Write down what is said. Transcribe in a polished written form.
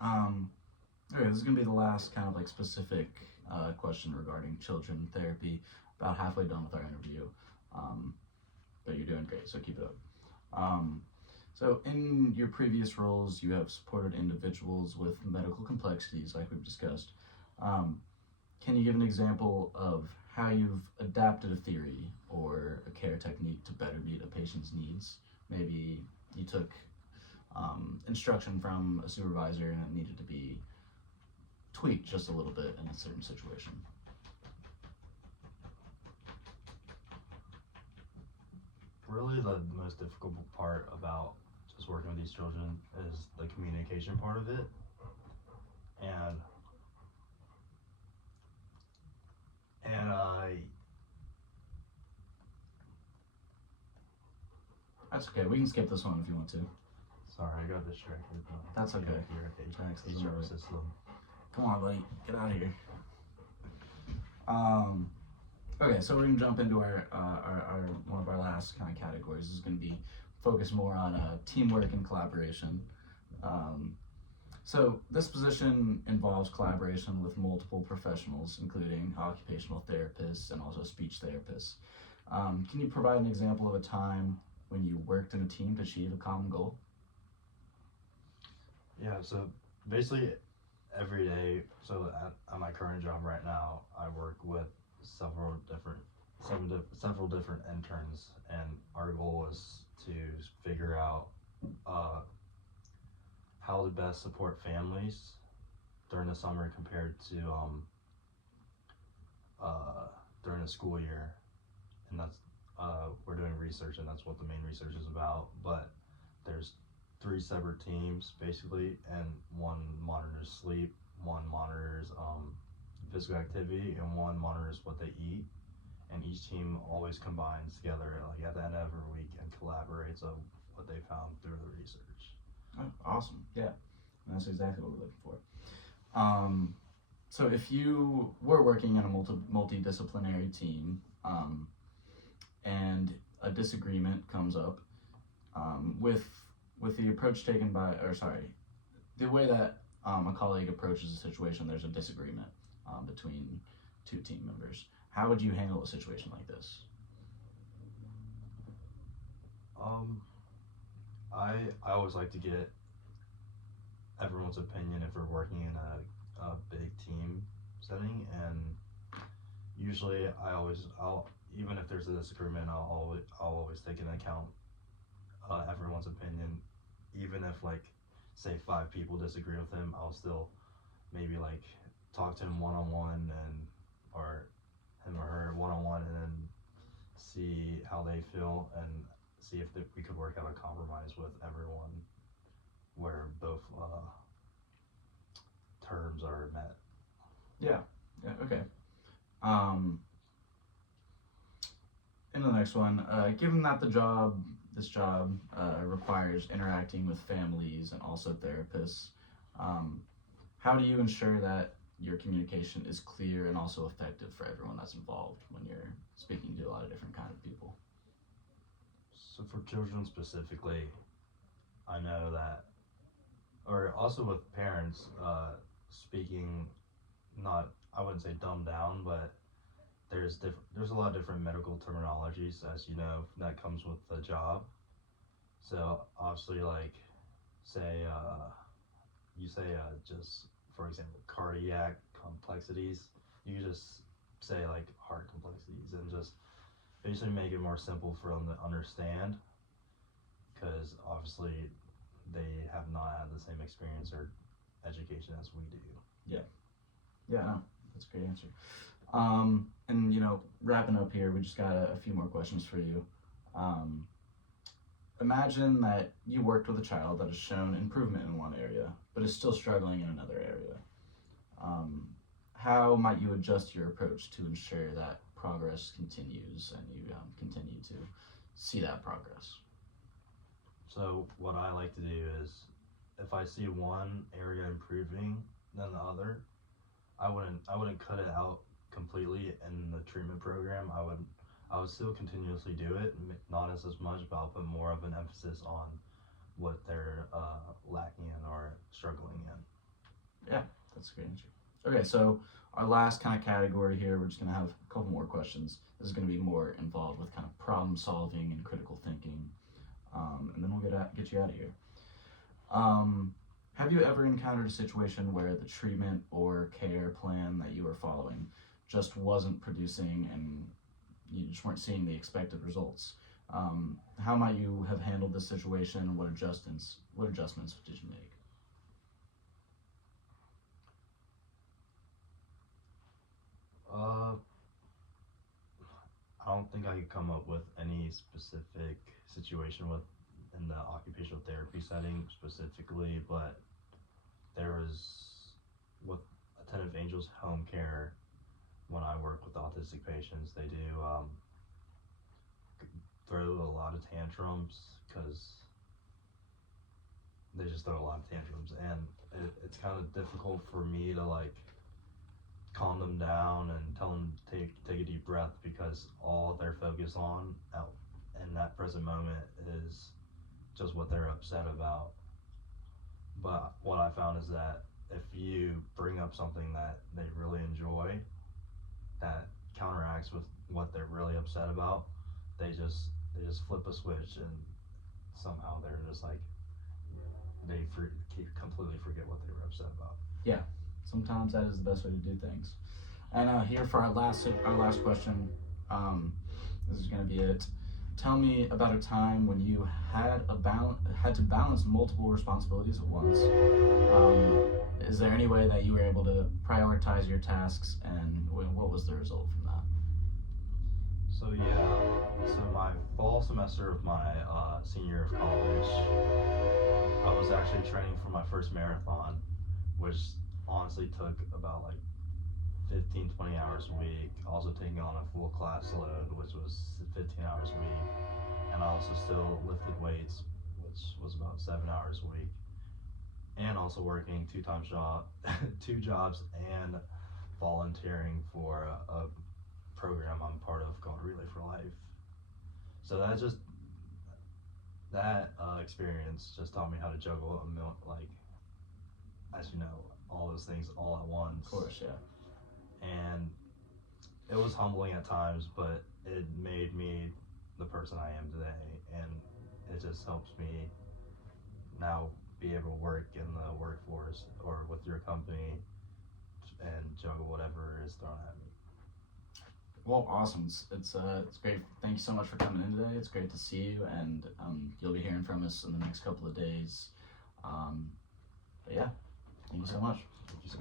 Um, okay, this is gonna be the last kind of like specific question regarding children therapy. About halfway done with our interview, um, but you're doing great, so keep it up. Um, so, in your previous roles, you have supported individuals with medical complexities, like we've discussed. Um, can you give an example of how you've adapted a theory or a care technique to better meet a patient's needs? Maybe you took instruction from a supervisor and it needed to be tweaked just a little bit in a certain situation. Really, the most difficult part about just working with these children is the communication part of it, and I That's okay. We can skip this one if you want to. sorry I got distracted. That's okay. Here, Taxes HR are- system. Come on, buddy, get out of here. Um, okay, so we're gonna jump into our one of our last kind of categories. This is gonna be focused more on teamwork and collaboration. Um, so this position involves collaboration with multiple professionals, including occupational therapists and also speech therapists. Can you provide an example of a time when you worked in a team to achieve a common goal? Yeah, so basically every day. So at my current job right now, I work with several different several different interns, and our goal is to figure out uh, how to best support families during the summer compared to during the school year, and that's we're doing research, and that's what the main research is about. But there's three separate teams basically, and one monitors sleep, one monitors physical activity, and one monitors what they eat. And each team always combines together like at the end of every week and collaborates on what they found through the research. Oh, awesome. Yeah, that's exactly what we're looking for. Um, so if you were working in a multidisciplinary team, and a disagreement comes up, with the approach taken by, or sorry, the way that a colleague approaches a situation, there's a disagreement between two team members. How would you handle a situation like this? Um, I always like to get everyone's opinion if we're working in a big team setting, and usually I'll even if there's a disagreement, I'll always take into account everyone's opinion, even if like say five people disagree with him, I'll still maybe like talk to him one on one and or him or her one on one, and then see how they feel and see if we could work out a compromise with everyone where both terms are met. Yeah, yeah, okay. Um, in the next one, given that this job requires interacting with families and also therapists, um, how do you ensure that your communication is clear and also effective for everyone that's involved when you're speaking to a lot of different kind of people? So for children specifically, I know that, or also with parents, speaking not I wouldn't say dumbed down, but there's a lot of different medical terminologies, as you know, that comes with the job. So obviously, like say you say just for example cardiac complexities, you just say like heart complexities and just basically make it more simple for them to understand, because obviously they have not had the same experience or education as we do. Yeah, yeah, no, that's a great answer. And wrapping up here, we just got a few more questions for you. Um, Imagine that you worked with a child that has shown improvement in one area, but is still struggling in another area. Um, how might you adjust your approach to ensure that progress continues and you continue to see that progress? So what I like to do is, if I see one area improving than the other, I wouldn't cut it out completely in the treatment program. I would still continuously do it, not as much, but I'll put more of an emphasis on what they're lacking in or struggling in. That's a great answer. Okay, so our last kind of category here, we're just gonna have a couple more questions. This is gonna be more involved with kind of problem solving and critical thinking, and then we'll get you out of here. Have you ever encountered a situation where the treatment or care plan that you were following just wasn't producing and you just weren't seeing the expected results? How might you have handled this situation? What adjustments did you make? I don't think I could come up with any specific situation with in the occupational therapy setting specifically, but there was with Attentive Angels Home Care when I work with autistic patients. They do throw a lot of tantrums because they just throw a lot of tantrums, and it's kind of difficult for me to like calm them down and tell them to take a deep breath because all they're focused on in that present moment is just what they're upset about. But what I found is that if you bring up something that they really enjoy that counteracts with what they're really upset about, they just flip a switch and somehow they're just like completely forget what they were upset about. Yeah, sometimes that is the best way to do things. And here for our last question, this is going to be it. Tell me about a time when you had to balance multiple responsibilities at once. Is there any way that you were able to prioritize your tasks, and what was the result from that? So my fall semester of my senior year of college, I was actually training for my first marathon, which honestly took about like 15-20 hours a week, also taking on a full class load, which was 15 hours a week, and I also still lifted weights, which was about 7 hours a week, and also working two jobs and volunteering for a program I'm part of called Relay for Life. So that experience just taught me how to juggle as you know, all those things all at once. Of course, yeah. And it was humbling at times, but it made me the person I am today, and it just helps me now be able to work in the workforce or with your company and juggle whatever is thrown at me. Well, awesome. It's great. Thank you so much for coming in today. It's great to see you, and you'll be hearing from us in the next couple of days. But yeah, thank you so much. Thank you, sir.